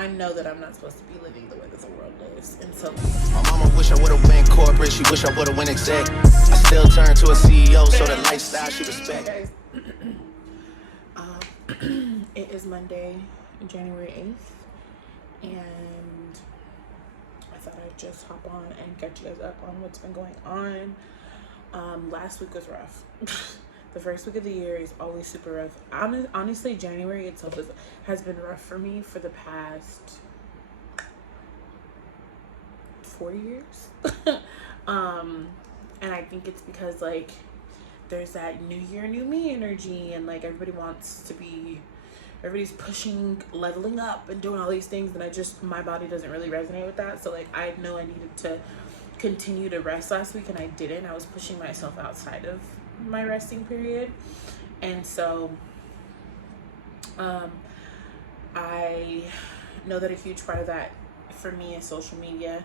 I know that I'm not supposed to be living the way that the world lives. And so my mama wish I would have went corporate. She wish I would have went exec. I still turn to a CEO, so the lifestyle she respect. Guys, it is Monday, January 8th, and I thought I'd just hop on and catch you guys up on what's been going on. Last week was rough. The first week of the year is always super rough. Honestly, January itself has been rough for me for the past 4 years. And I think it's because like there's that new year, new me energy, and like everybody's pushing leveling up and doing all these things, and my body doesn't really resonate with that. So like I know I needed to continue to rest last week, and I didn't. I was pushing myself outside of my resting period. And so I know that a huge part of that for me is social media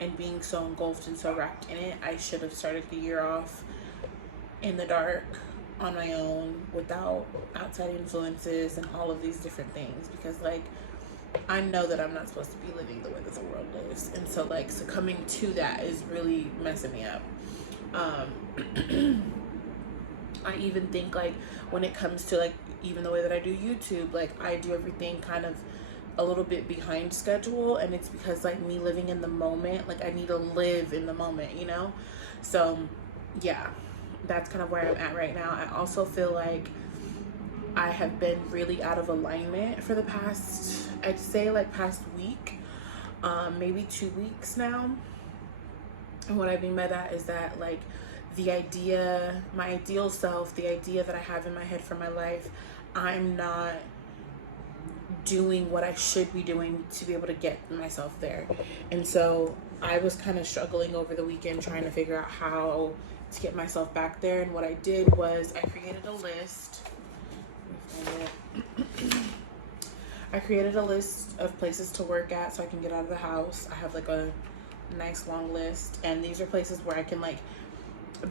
and being so engulfed and so wrapped in it. I should have started the year off in the dark on my own without outside influences and all of these different things, because like I know that I'm not supposed to be living the way that the world lives. And so like succumbing to that is really messing me up. I even think like when it comes to like even the way that I do YouTube, like I do everything kind of a little bit behind schedule, and it's because like me living in the moment, like I need to live in the moment, you know? So yeah, that's kind of where I'm at right now. I also feel like I have been really out of alignment for the past, I'd say like past week, maybe 2 weeks now. And what I mean by that is that like my ideal self, the idea that I have in my head for my life, I'm not doing what I should be doing to be able to get myself there. And so I was kind of struggling over the weekend trying to figure out how to get myself back there. And what I did was I created a list. I created a list of places to work at so I can get out of the house. I have like a nice long list, and these are places where I can like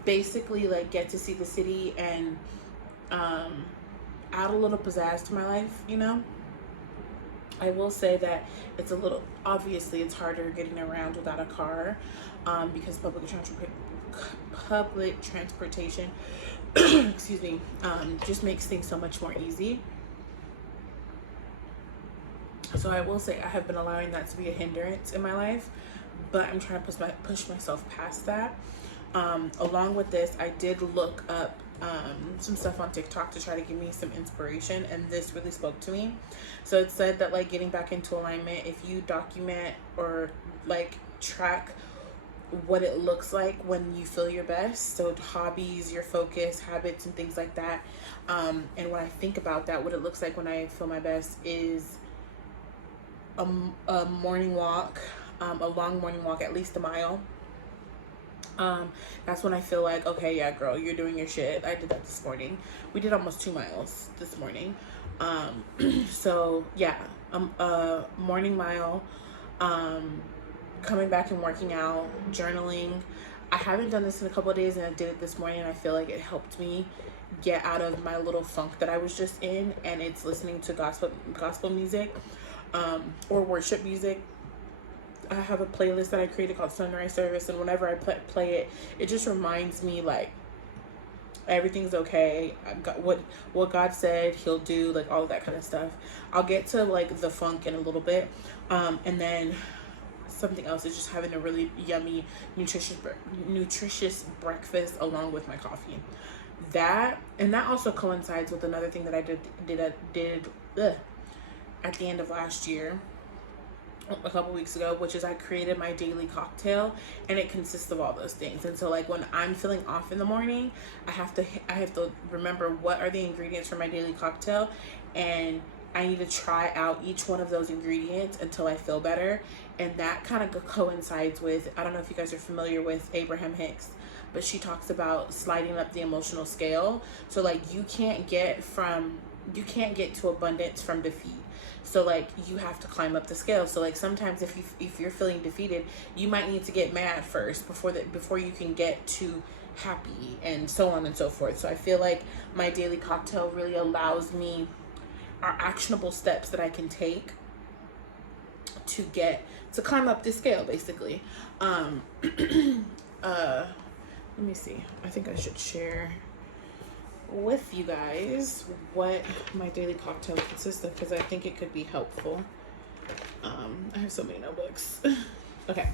basically like get to see the city and add a little pizzazz to my life, you know? I will say that it's obviously it's harder getting around without a car, because public transportation excuse me, just makes things so much more easy. So I will say I have been allowing that to be a hindrance in my life, but I'm trying to push myself past that. Along with this, I did look up some stuff on TikTok to try to give me some inspiration, and this really spoke to me. So it said that like getting back into alignment, if you document or like track what it looks like when you feel your best, so hobbies, your focus, habits, and things like that, and when I think about that, what it looks like when I feel my best is a morning walk, a long morning walk, at least a mile. That's when I feel like, okay, yeah, girl, you're doing your shit. I did that this morning. We did almost 2 miles this morning. So yeah, a morning mile, coming back and working out, journaling. I haven't done this in a couple of days, and I did it this morning, and I feel like it helped me get out of my little funk that I was just in. And it's listening to gospel music, or worship music. I have a playlist that I created called Sunrise Service, and whenever I play it, it just reminds me like everything's okay. What God said He'll do, like all of that kind of stuff. I'll get to like the funk in a little bit, and then something else is just having a really yummy, nutritious breakfast along with my coffee. That also coincides with another thing that I did at the end of last year, a couple weeks ago, which is I created my daily cocktail, and it consists of all those things. And so like when I'm feeling off in the morning, I have to remember what are the ingredients for my daily cocktail, and I need to try out each one of those ingredients until I feel better. And that kind of coincides with, I don't know if you guys are familiar with Abraham Hicks, but she talks about sliding up the emotional scale. So like you can't get to abundance from defeat. So like you have to climb up the scale. So like sometimes if you're feeling defeated, you might need to get mad first before you can get to happy, and so on and so forth. So I feel like my daily cocktail really allows me, are actionable steps that I can take to climb up this scale, basically. Let me see. I think I should share with you guys what my daily cocktail consists of, because I think it could be helpful. I have so many notebooks. Okay.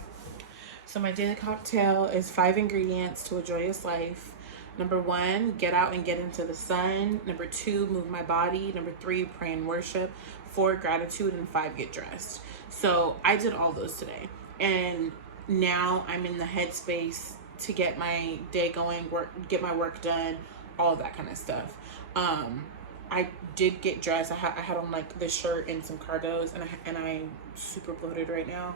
So my daily cocktail is 5 ingredients to a joyous life. Number 1, get out and get into the sun. Number 2, move my body. Number 3, pray and worship. 4, gratitude. And 5, get dressed. So I did all those today. And now I'm in the headspace to get my day going, get my work done, all that kind of stuff. I did get dressed. I had on like this shirt and some cargos, and I'm super bloated right now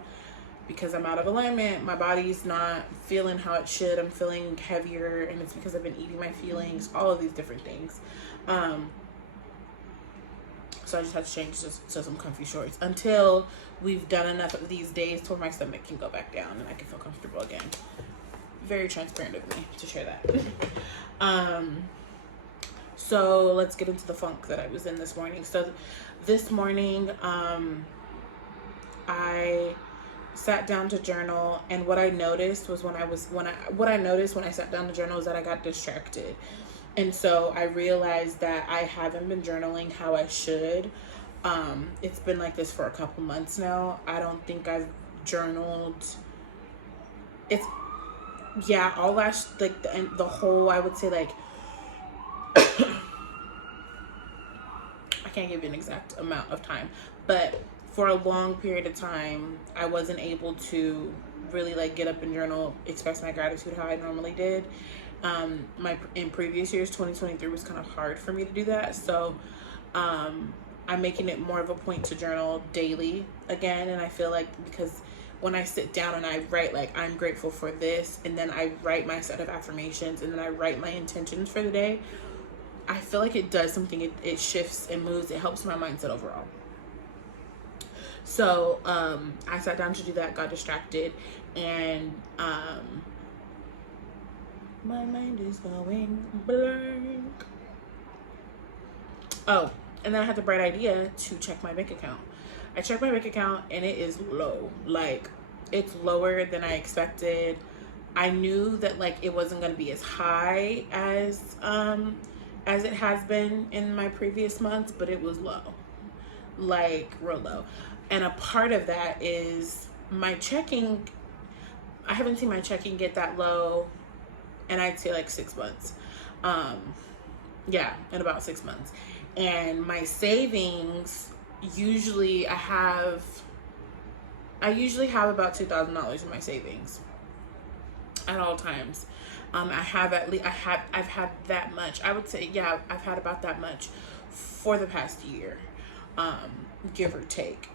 because I'm out of alignment. My body's not feeling how it should. I'm feeling heavier, and it's because I've been eating my feelings, all of these different things. So I just had to change to some comfy shorts until we've done enough of these days to where my stomach can go back down and I can feel comfortable again. Very transparent of me to share that. So let's get into the funk that I was in this morning. So this morning, I sat down to journal, and what I noticed was when I sat down to journal is that I got distracted. And so I realized that I haven't been journaling how I should. It's been like this for a couple months now. I don't think I've journaled. All last, like, the whole, I would say, like, I can't give you an exact amount of time, but for a long period of time, I wasn't able to really, like, get up and journal, express my gratitude how I normally did. In previous years, 2023 was kind of hard for me to do that. So, I'm making it more of a point to journal daily again. And I feel like because when I sit down and I write, like, I'm grateful for this, and then I write my set of affirmations, and then I write my intentions for the day, I feel like it does something. It shifts and moves. It helps my mindset overall. So, I sat down to do that, got distracted, and, my mind is going blank. Oh, and then I had the bright idea to check my bank account. I checked my bank account and it is low. Like, it's lower than I expected. I knew that, like, it wasn't going to be as high as it has been in my previous months, but it was low. Like, real low. And a part of that is my checking. I haven't seen my checking get that low, and I'd say like 6 months. In about 6 months. And my savings, usually I usually have about $2,000 in my savings at all times. I've had that much. I would say, I've had about that much for the past year, give or take.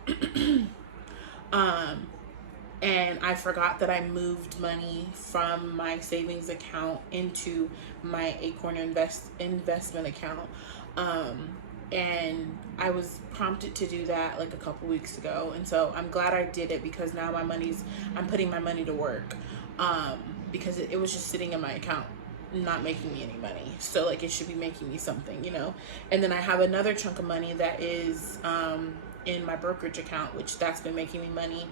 And I forgot that I moved money from my savings account into my Acorn investment account. And I was prompted to do that like a couple weeks ago. And so I'm glad I did it, because now I'm putting my money to work. Because it was just sitting in my account, not making me any money. So, like, it should be making me something, you know? And then I have another chunk of money that is, in my brokerage account, which that's been making me money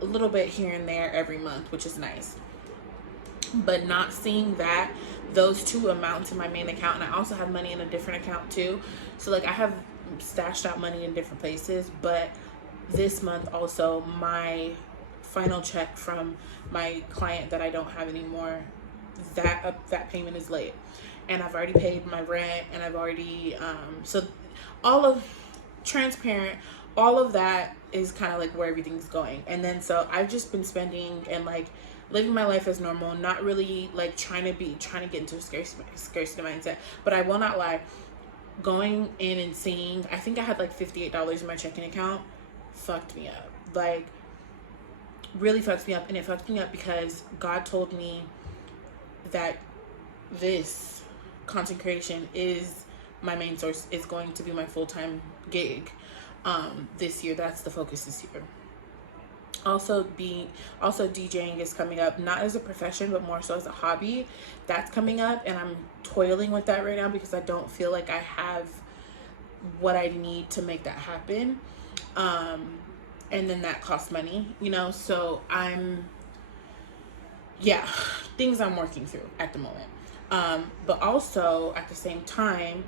a little bit here and there every month, which is nice. But not seeing those two amounts in my main account, and I also have money in a different account too. So, like, I have stashed out money in different places. But this month also, my final check from my client that I don't have anymore, that payment is late, and I've already paid my rent, and I've already so all of transparent, all of that is kind of like where everything's going. And then so I've just been spending and, like, living my life as normal, not really, like, trying to get into a scarcity mindset. But I will not lie, going in and seeing, I think I had like $58 in my checking account, fucked me up. Like, really fucked me up. And it fucked me up because God told me that this content creation is my main source, is going to be my full-time gig this year. That's the focus this year. Also DJing is coming up, not as a profession, but more so as a hobby. That's coming up, and I'm toiling with that right now because I don't feel like I have what I need to make that happen. and then that costs money, you know. So yeah, things I'm working through at the moment. But also at the same time,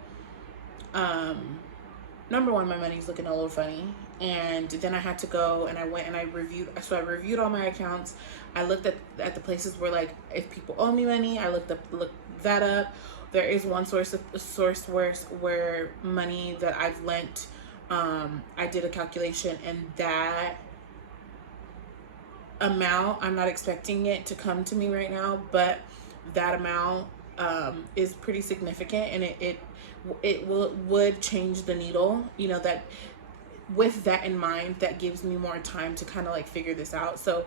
number one, my money's looking a little funny. And then I had to go and I went and I reviewed all my accounts. I looked at the places where, like, if people owe me money, I looked that up. There is one source where money that I've lent, I did a calculation, and that amount, I'm not expecting it to come to me right now, but that amount is pretty significant, and would change the needle, you know. That with that in mind, that gives me more time to kind of like figure this out. So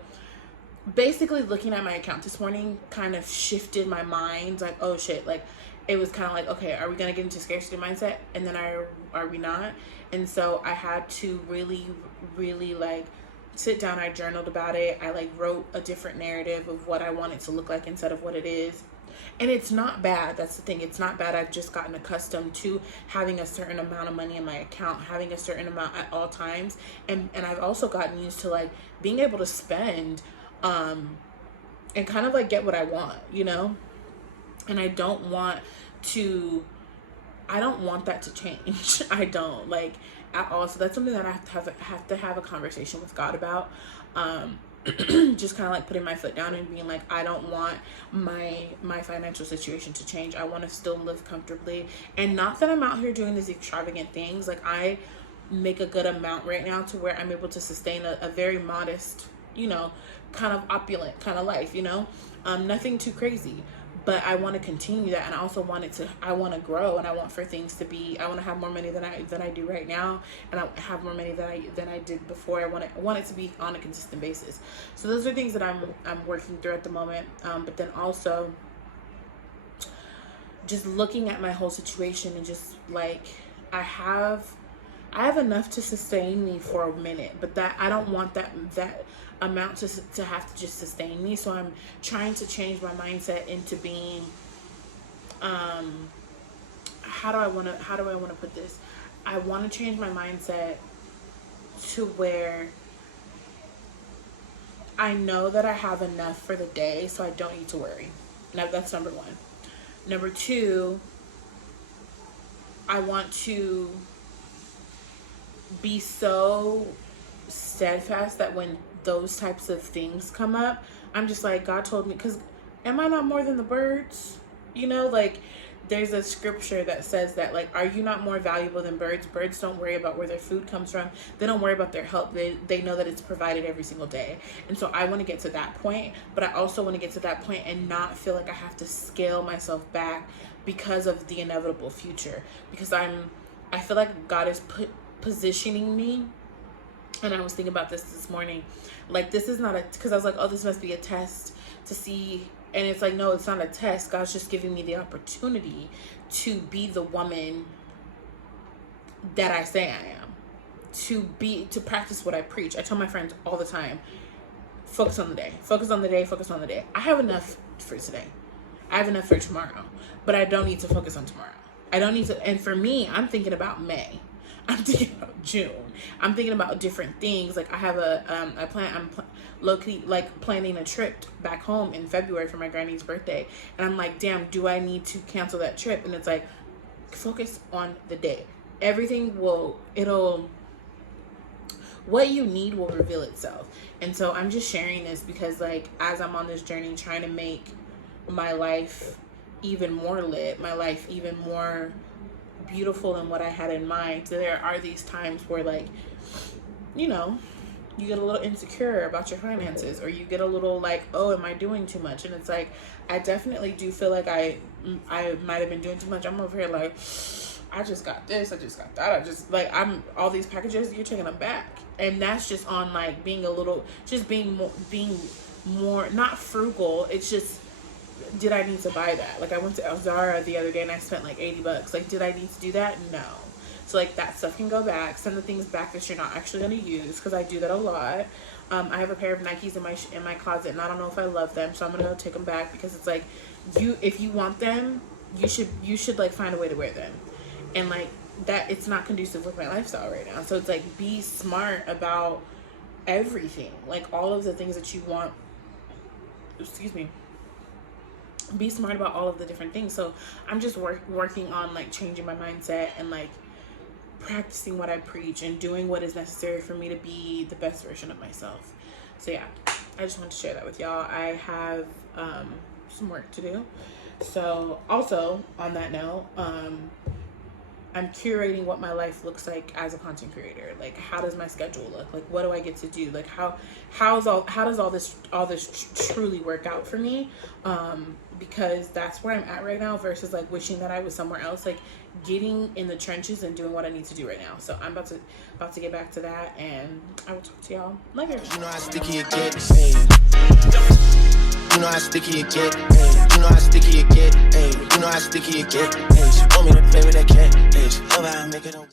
basically looking at my account this morning kind of shifted my mind, like, oh shit, like it was kind of like, okay, are we gonna get into scarcity mindset, and then are we not? And so I had to really like sit down. I journaled about it. I like wrote a different narrative of what I want it to look like instead of what it is. And it's not bad. That's the thing. It's not bad. I've just gotten accustomed to having a certain amount of money in my account, having a certain amount at all times. And I've also gotten used to like being able to spend and kind of like get what I want, you know? And I don't want that to change. I don't, like, at all. So that's something that I have to have a conversation with God about. Just kind of like putting my foot down and being like, I don't want my financial situation to change. I want to still live comfortably. And not that I'm out here doing these extravagant things. Like, I make a good amount right now to where I'm able to sustain a very modest, you know, kind of opulent kind of life, you know, nothing too crazy. But I want to continue that, and I also want I want to grow, and I want for things to be, I want to have more money than I do right now, and I have more money than I did before. I want it to be on a consistent basis. So those are things that I'm working through at the moment. But then also just looking at my whole situation and just like, I have enough to sustain me for a minute, but that I don't want that amount to have to just sustain me. So I'm trying to change my mindset into being, how do I want to put this? I want to change my mindset to where I know that I have enough for the day, so I don't need to worry. Now, that's number one. Number two, I want to be so steadfast that when those types of things come up, I'm just like, God told me, because am I not more than the birds? You know, like, there's a scripture that says that, like, are you not more valuable than birds? Birds don't worry about where their food comes from. They don't worry about their health. They know that it's provided every single day. And so I want to get to that point, but I also want to get to that point and not feel like I have to scale myself back because of the inevitable future. Because I feel like God is positioning me. And I was thinking about this morning, like, this is not because I was like, oh, this must be a test to see. And it's like, no, it's not a test. God's just giving me the opportunity to be the woman that I say I am, to practice what I preach. I tell my friends all the time, focus on the day, focus on the day, focus on the day. I have enough for today. I have enough for tomorrow, but I don't need to focus on tomorrow. I don't need to. And for me, I'm thinking about May. I'm thinking about June. I'm thinking about different things. Like, I have I'm low-key like planning a trip back home in February for my granny's birthday. And I'm like, damn, do I need to cancel that trip? And it's like, focus on the day. Everything what you need will reveal itself. And so I'm just sharing this because, like, as I'm on this journey trying to make my life even more lit, my life even more beautiful than what I had in mind, so there are these times where, like, you know, you get a little insecure about your finances, or you get a little like, oh, am I doing too much? And it's like, I definitely do feel like I might have been doing too much. I'm over here like, I just got this, I just got that, I just, like, I'm all these packages, you're taking them back. And that's just on, like, being more not frugal. It's just, did I need to buy that? Like, I went to Zara the other day and I spent like $80. Like, did I need to do that? No. So, like, that stuff can go back. Send the things back that you're not actually going to use, because I do that a lot. I have a pair of Nikes in my closet, and I don't know if I love them, so I'm gonna go take them back, because it's like, if you want them, you should like find a way to wear them. And like that, it's not conducive with my lifestyle right now. So it's like, be smart about everything, like all of the things that you want. Excuse me. Be smart about all of the different things. So I'm just working on like changing my mindset and like practicing what I preach and doing what is necessary for me to be the best version of myself. So yeah, I just want to share that with y'all. I have some work to do. So also on that note, I'm curating what my life looks like as a content creator. Like, how does my schedule look? Like, what do I get to do? Like, how does all this truly work out for me? Because that's where I'm at right now versus like wishing that I was somewhere else. Like, getting in the trenches and doing what I need to do right now. So I'm about to get back to that, and I will talk to y'all later. You know how sticky it gets, hey. You know how sticky it get, hey. You know how sticky it get, hey. You know how sticky it get, hey. She want me to play with that cat, hey. She love how I make it.